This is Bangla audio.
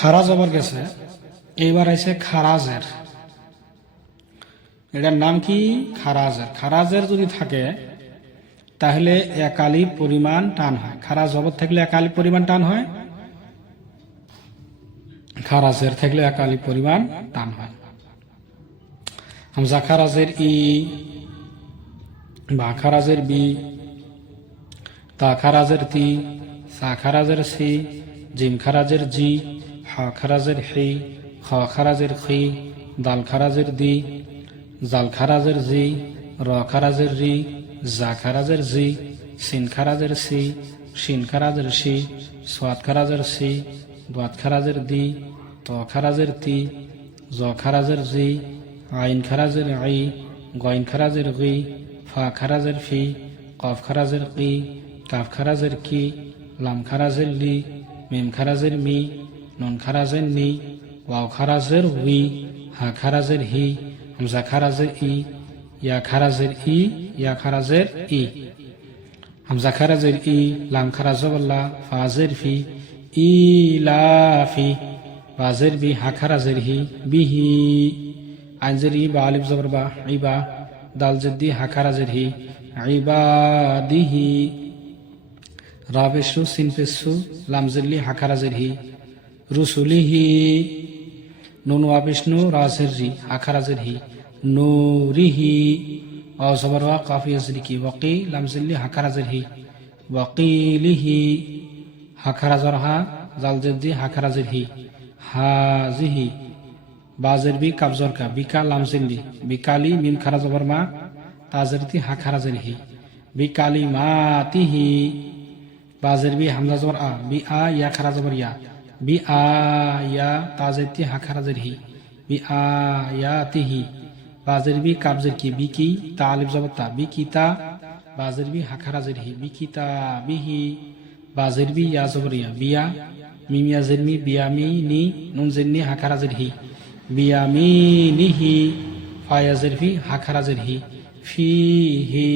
খারা জবর গেছে, এইবার আছে খারাজের। এটার নাম কি? খারাজের। খারাজের যদি থাকে তাহলে একালি পরিমাণ টান হয়। খারাজ জবর থাকলে একালি পরিমাণ টান হয়, খারাজের থাকলে একালি পরিমাণ টান হয়। হামজা খারাজের ই, বা খারাজের বি, তা খারাজের তি, সা খারাজের সি, জিম খারাজের জি, হা খারাজের হি, খ খারাজের খি, দাল খারাজের দি, জাল খারাজের জি, র খারাজের রি, জা খারাজের জি, সিন খারাজের সি, শিন খারাজের সি, সোয়াদ খারাজের সি, দোয়াত খারাজের দি, ত খারাজের তি, জ খারাজের জি, আইন খারাজের আই, গইন খারাজের গি, ফা খারাজের ফি, কফ খারাজের কি, কাফ খারাজের কি, লাম খারাজের লি, মিম খারাজের মি, নুন খারাজের নি, ওয়াও খারাজের উই, হা খারাজের হি, হামজা খারাজের ই, ইয়া খারাজের ই, ইয়া খারাজের ই, হামজা খারাজের ই, লাম খারাজবল্লা, ফাজের ফি, ইলাফি, বাজের বি, হা খারাজের হি, বিহি, আইনজের ই বা আলিফ জবর বা, ইবা, দাল জেদ্দি, হা খারাজের হি, ইবাদিহি, রা পেশু, সিন পেশু, লাম জেল্লি, হা খারাজের হি, রুসুলিহি, নুন ওয়া বিষ্ণু, রাজের রি, হা খারাজের হি, নূরিহি, অ জবর ওয়া, কাফ ইয়াজরি কি, ওয়াকি, লাম জেল্লি, হা খারাজের হি, ওয়াকিলিহি, হা খারাজর হা, জাল জেদ্দি, হা খারাজের হি, হাজিহি, বাজের বি, কাবজর কা, বিকা, লাম জেল্লি, বিকালি, মিম খারাজবর মা, তাজের তি, হা খারাজের হি, বিকালি মাতিহি, বাজের বি, হামজা জবর আ, be a, yeah খারাজবর yeah, be a ইয়া, তাজের তি, হা খারাজের হি, বি আ ইয়াতিহি, বাজের বি, কাবজের কি, বি কি, তা আলিফ জবর তা, বি কি তা, বাজের বি, হা খারাজের হি, বি কি তা বিহি, বাজের বি, ইয়া জবর ইয়া, বিয়া, মিম ইয়া জের মি, বিয়ামি নি, নুন জের নি, হা খারাজের হি, বিয়ামিনিহি, ফা ইয়া জের ফি, হা খারাজের হি, ফিহি।